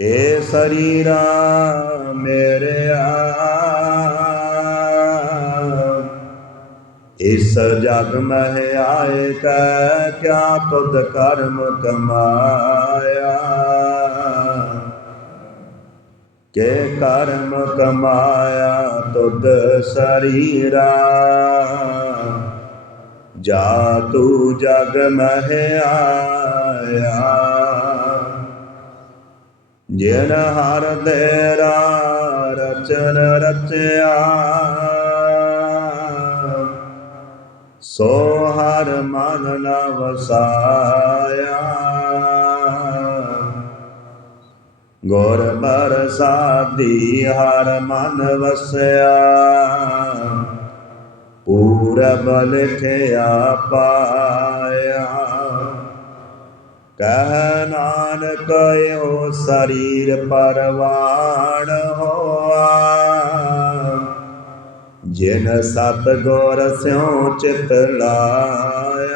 ਏ ਸਰੀਰਾ ਮੇਰਿਆ ਇਸ ਜਗ ਮਹਿ ਆਏ ਕੈ ਕਿਆ ਤੁਧ ਕਰਮ ਕਮਾਇਆ। ਕੇ ਕਰਮ ਕਮਾਇਆ ਤੁਧ ਸਰੀਰਾ। ਜਾ ਤੂ ਜਗ ਮਹਿ ਆਇਆ। ਜਿਨ ਹਰ ਤੇਰਾ ਰਚਨ ਰਚਿਆ, ਸੋ ਹਰ ਮਨ ਨ ਵਸਾਇਆ ਗੁਰ ਬਰਸਾਦੀ ਹਰ ਮਨ ਵਸਿਆ, ਪੂਰਬ ਲਿਖਿਆ ਪਾਇਆ। ਕਹਿ ਨਾਨਕ ਇਹੋ ਸਰੀਰ ਪਰਵਾਣ ਹੋਆ। ਜਿਨ ਸਤ ਗੁਰ ਸਿਉ ਚਿਤ ਲਾਇਆ